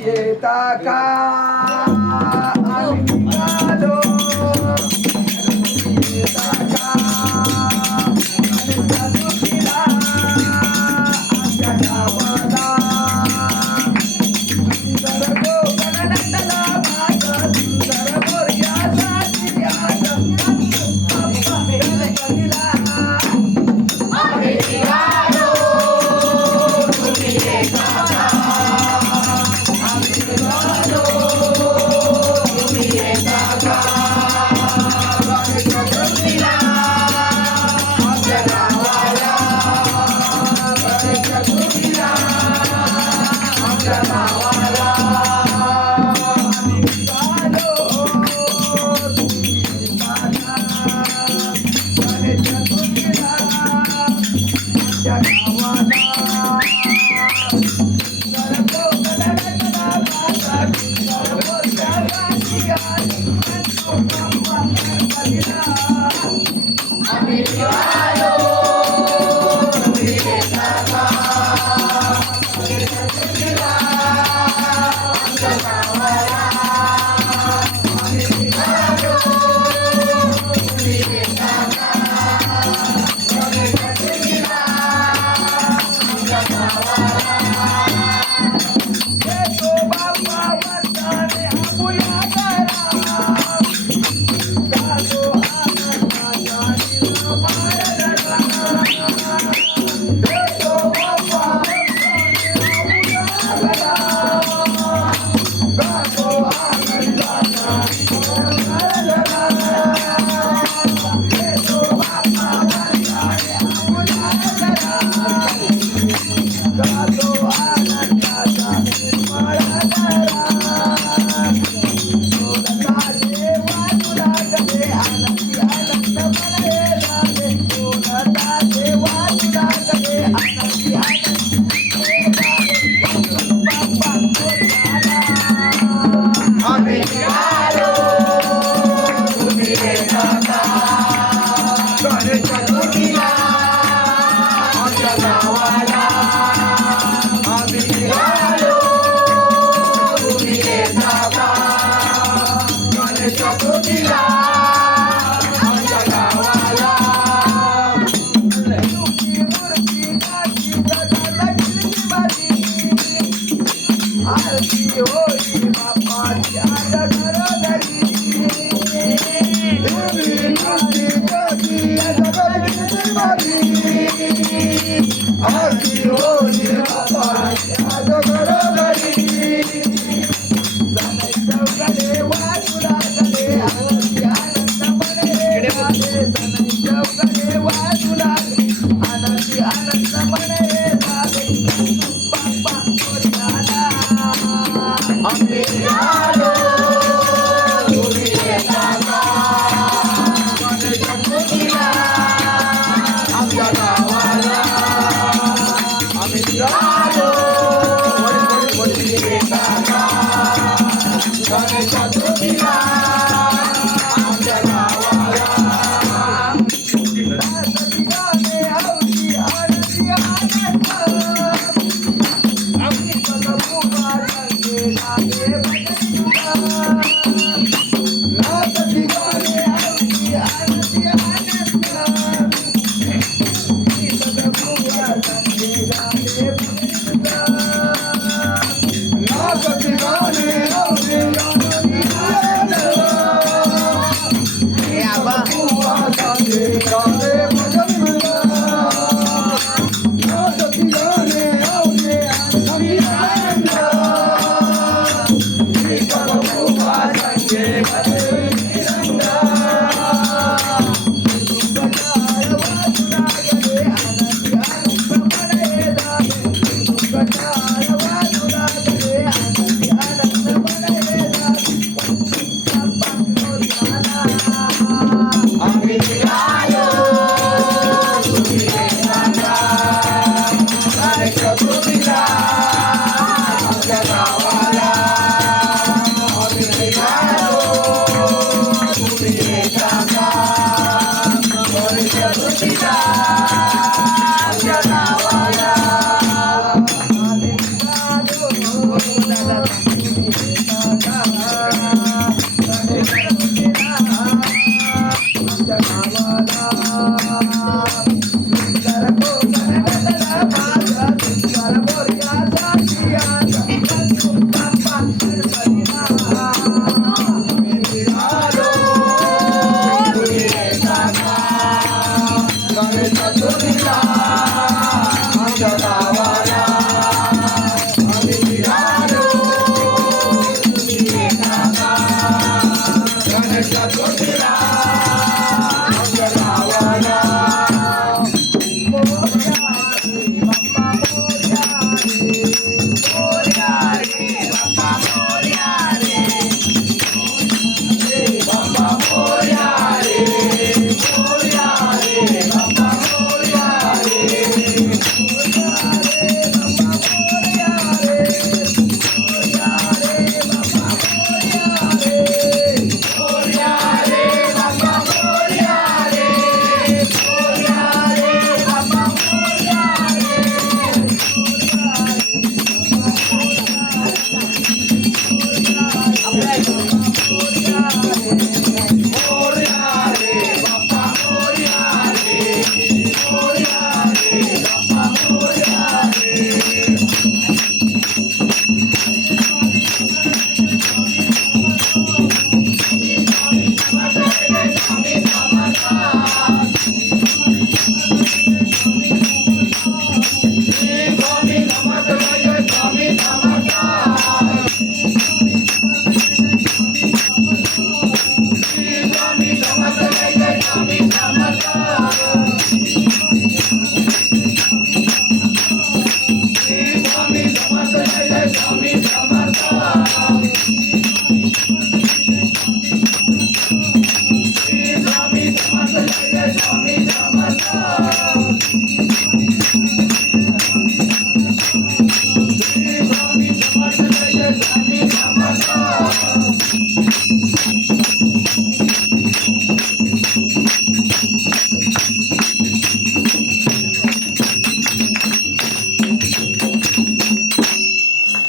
येता का आम्ही निघालो येता का गणेशा चतुर्थीला आमच्या गावाला सुंदर गोकुळनंदला माझा सुंदर मोरयाचा चिऱ्याचा गणपतीला आम्ही निघालो तुम्ही येता का आम्ही निघालो तुम्ही येता का गणेश चतुर्थीला आमच्या गावाला गणेश चतुर्थीला आमच्या गावाला आम्ही निघालो तुम्ही येता का गणेश चतुर्थीला आमच्या गावाला आम्ही निघालो तुम्ही येता का गणेश चतुर्थीला आमच्या गावाला आम्ही निघालो तुम्ही येता का गणेश चतुर्थीला आमच्या गावाला येतो बाप्पा वंदने आपुया करा गातो आनंदाचा निर्माळगडा येतो बाप्पा वंदने आपुया करा गातो आनंदाचा निर्माळगडा येतो बाप्पा वंदने आपुया करा गातो आनंदाचा निर्माळगडा सोनता देवा तुला गले आनंदी आनंद मने लागे सोनता देवा तुला गले आनंदी आनंद मने लागे बाप्पा कोणाला आम्ही निघालो तुम्ही येता का गणेश चतुर्थीला आमच्या गावाला आम्ही निघालो तुम्ही येता का गणेश चतुर्थीला आमच्या गावाला लड्डूची मूर्ती नाची जगाला गिरणी आरती होई बाप्पाची आज घरोघरी देवी नाची जोगी आज गिरणी आरती होई बाप्पाची आज घरोघरी सनई चौगडे वाजुला गले आनंदी आनंद मने लागे सनई चौगडे वाजुला आनंदी आनंद मने लागे बाप्पा कोणाला आम्ही निघालो तुम्ही येता का गणेश चतुर्थीला आमच्या गावाला आम्ही निघालो तुम्ही येता का गणेश चतुर्थीला आमच्या गावाला गाणे आवडी आनंदी आनंद आम्ही बघू रंगेला